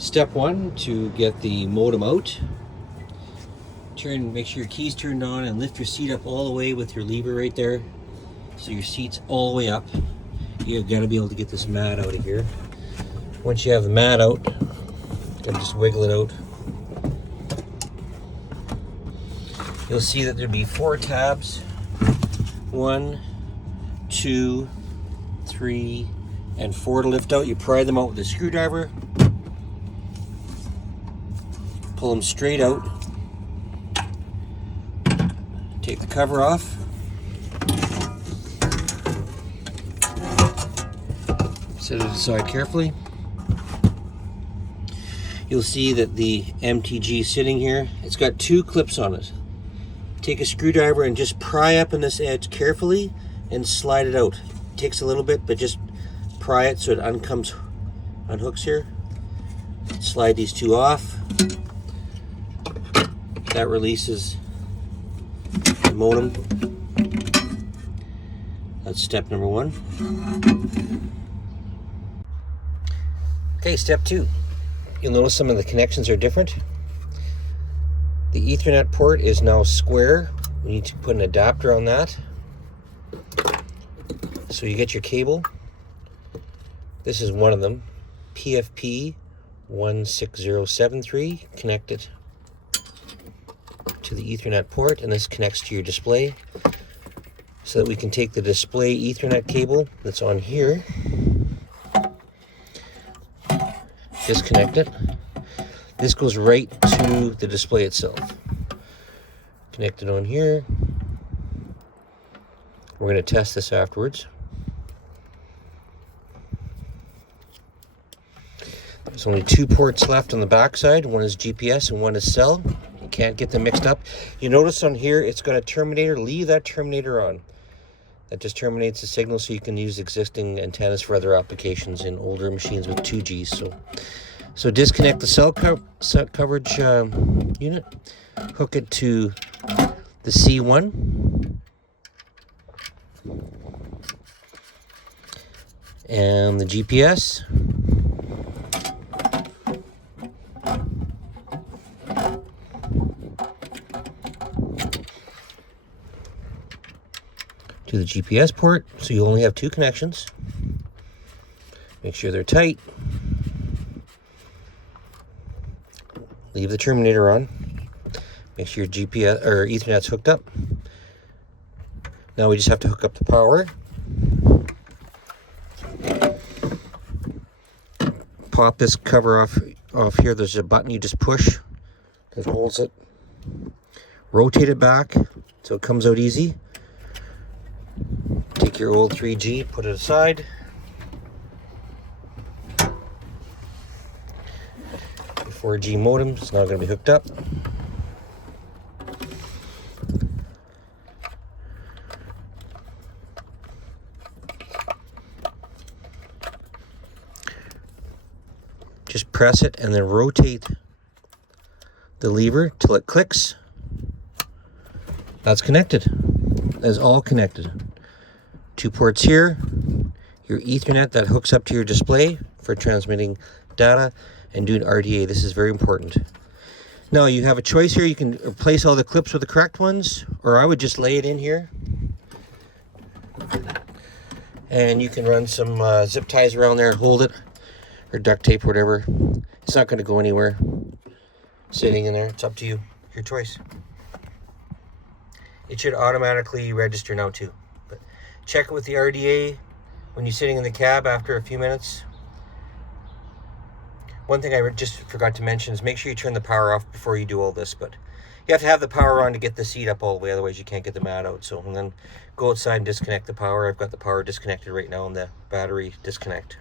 Step one, to get the modem out, make sure your key's turned on and lift your seat up all the way with your lever right there. So your seat's all the way up. You've got to be able to get this mat out of here. Once you have the mat out, you can just wiggle it out. You'll see that there'll be 4 tabs. 1, 2, 3, and 4 to lift out. You pry them out with a screwdriver. Pull them straight out. Take the cover off. Set it aside carefully. You'll see that the MTG sitting here, it's got 2 clips on it. Take a screwdriver and just pry up on this edge carefully and slide it out. It takes a little bit, but just pry it so it unhooks here. Slide these 2 off. That releases the modem. That's step number 1. Okay, step 2. You'll notice some of the connections are different. The Ethernet port is now square. We need to put an adapter on that. So you get your cable. This is one of them. PFP 16073. Connect it to the Ethernet port, and this connects to your display so that we can take the display Ethernet cable that's on here, disconnect it. This goes right to the display itself. Connect it on here. We're going to test this afterwards. There's only 2 ports left on the back side. One is GPS and one is cell. You can't get them mixed up. You notice on here it's got a terminator. Leave that terminator on. That just terminates the signal so you can use existing antennas for other applications in older machines with 2Gs. So disconnect the cell coverage unit. Hook it to the C1. And the GPS. To the GPS port, so you only have 2 connections. Make sure they're tight. Leave the terminator on. Make sure your GPS or Ethernet's hooked up. Now we just have to hook up the power. Pop this cover off here. There's a button you just push that holds it. Rotate it back so it comes out easy. Take your old 3G, put it aside. Your 4G modem is now going to be hooked up. Just press it and then rotate the lever till it clicks. That's connected. That's all connected. 2 ports here, your Ethernet that hooks up to your display for transmitting data and doing RDA. This is very important. Now you have a choice here. You can replace all the clips with the correct ones, or I would just lay it in here. And you can run some zip ties around there, hold it, or duct tape, whatever. It's not going to go anywhere sitting in there. It's up to you, your choice. It should automatically register now too. But check it with the RDA when you're sitting in the cab after a few minutes. One thing I just forgot to mention is make sure you turn the power off before you do all this. But you have to have the power on to get the seat up all the way, otherwise you can't get the mat out. So and then go outside and disconnect the power. I've got the power disconnected right now and the battery disconnect.